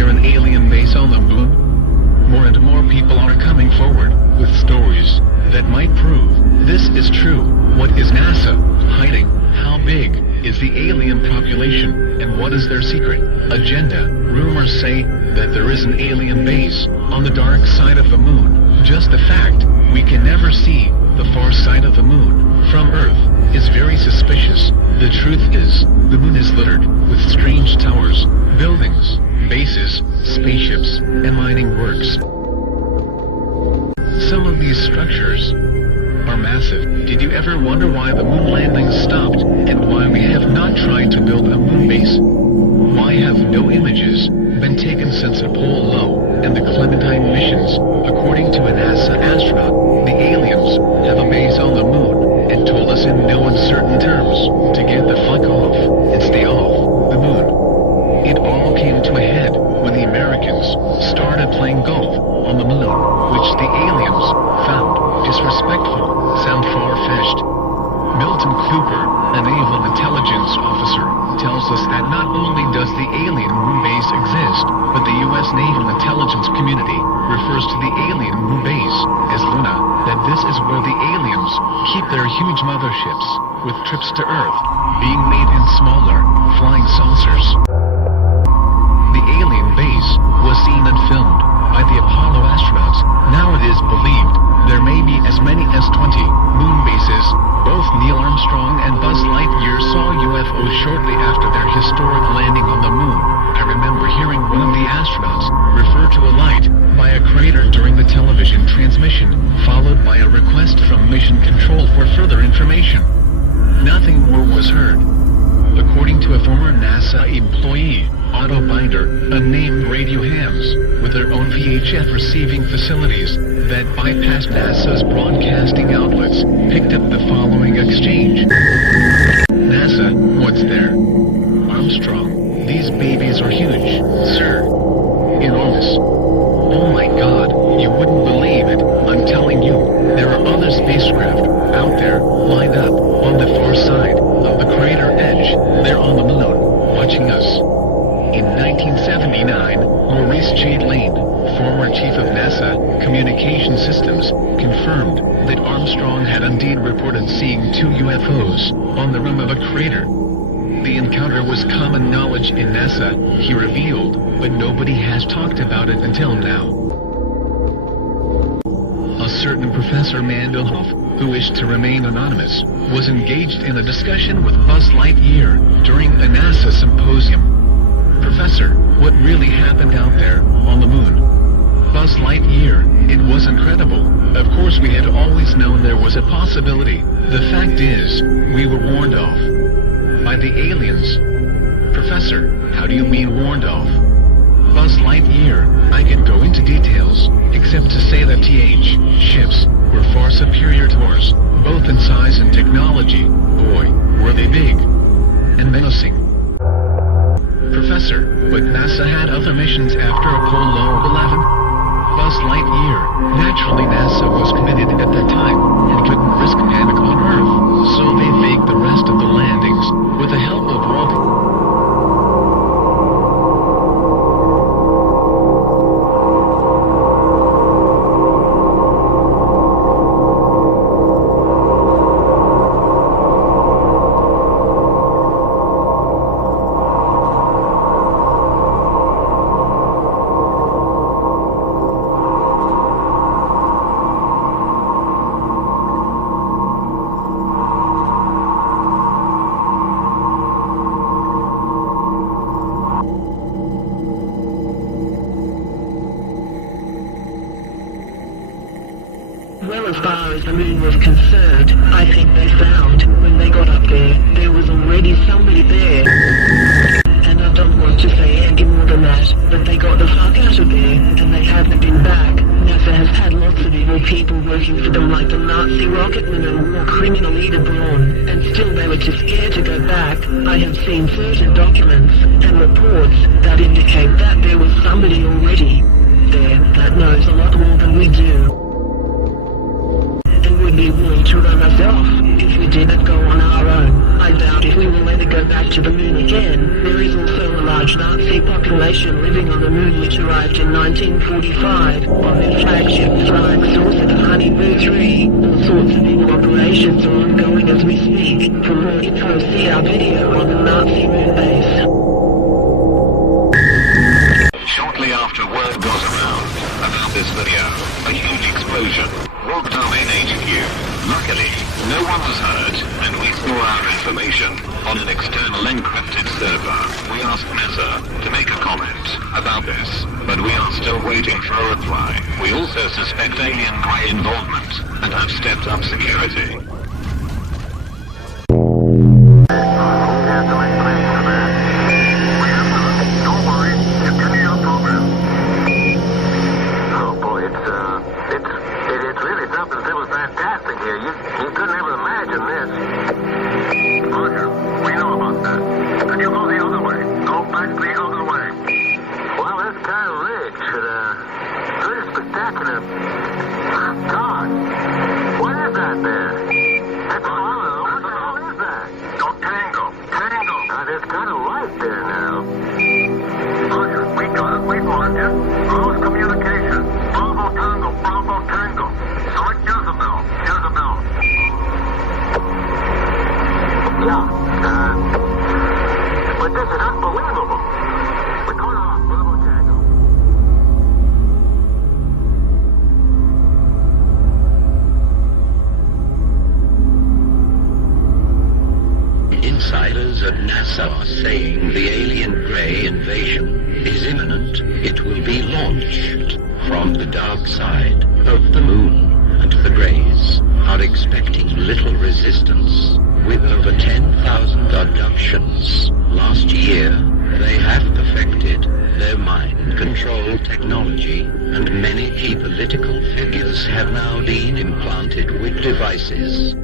there an alien base on the moon? More and more people are coming forward with stories that might prove this is true. What is NASA hiding? How big is the alien population, and what is their secret agenda? Rumors say that there is an alien base on the dark side of the moon. Just the fact we can never see the far side of the moon from Earth is very suspicious. The truth is, the moon is littered with strange towers, buildings, bases, spaceships, and mining works. Some of these structures are massive. Did you ever wonder why the moon landings stopped, and why we have not tried to build a moon base? Why have no images been taken since Apollo Low and the Clementine missions? According to a NASA astronaut, the aliens have a base on the moon, and told us in no uncertain terms to get the fuck off and stay off the moon. It all came to a head when the Americans started playing golf on the moon, which the aliens found disrespectful, sound far-fetched. Milton Cooper, a naval intelligence officer, tells us that not only does the alien moon base exist, but the U.S. naval intelligence community refers to the alien moon base as Luna, that this is where the aliens keep their huge motherships, with trips to Earth being made in smaller, flying saucers. The alien base was seen and filmed by the Apollo astronauts. Now it is believed there may be as many as 20 moon bases. Both Neil Armstrong and Buzz Lightyear saw UFOs shortly after their historic landing on the moon. I remember hearing one of the astronauts refer to a light by a crater during the television transmission, followed by a request from Mission Control for further information. Nothing more was heard. According to a former NASA employee, Otto Binder, unnamed radio hams, with their own VHF receiving facilities that bypassed NASA's broadcasting outlets, picked up the following exchange. NASA, what's there? Armstrong, these babies are huge, sir. Enormous. Oh my God, you wouldn't believe it. I'm telling you, there are other spacecraft out there, lined up, on the far side of the crater edge. They're on the moon, watching us. In 1979, Maurice J. Lane, former chief of NASA Communication Systems, confirmed that Armstrong had indeed reported seeing 2 UFOs on the rim of a crater. The encounter was common knowledge in NASA, he revealed, but nobody has talked about it until now. A certain Professor Mandelhoff, who wished to remain anonymous, was engaged in a discussion with Buzz Lightyear during a NASA symposium. Professor, what really happened out there on the moon? Buzz Lightyear, it was incredible. Of course we had always known there was a possibility. The fact is, we were warned off by the aliens. Professor, how do you mean warned off? Buzz Lightyear, I can go into details, except to say that ships were far superior to ours, both in size and technology. Boy, were they big and menacing. Professor, but NASA had other missions after Apollo 11? Buzz Lightyear, naturally NASA was committed at that time, and couldn't risk panic on Earth, so they faked the rest of the landings, with the help of Walt. Well, as far as the moon was concerned, I think they found, when they got up there was already somebody there. And I don't want to say any more than that, but they got the fuck out of there, and they haven't been back. NASA has had lots of evil people working for them, like the Nazi rocketman and war criminal Ida Braun, and still they were too scared to go back. I have seen certain documents and reports that indicate that there was somebody already there that knows a lot more than we do. Would be willing to run us off if we didn't go on our own. I doubt if we will ever go back to the moon again. There is also a large large Nazi population living on the moon which arrived in 1945 on their flagship flying saucer, the Honeybird 3. All sorts of evil operations are ongoing as we speak. For more info, see our video on the Nazi moon base. Shortly after word got around about this video, a huge explosion rocked our main HQ. Luckily, no one was hurt, and we store our information on an external encrypted server. We asked NASA to make a comment about this, but we are still waiting for a reply. We also suspect alien grey involvement, and have stepped up security. Insiders at NASA are saying the alien grey invasion is imminent. It will be launched from the dark side of the moon, and the Greys are expecting little resistance. With over 10,000 abductions last year, they have perfected their mind control technology, and many key political figures have now been implanted with devices.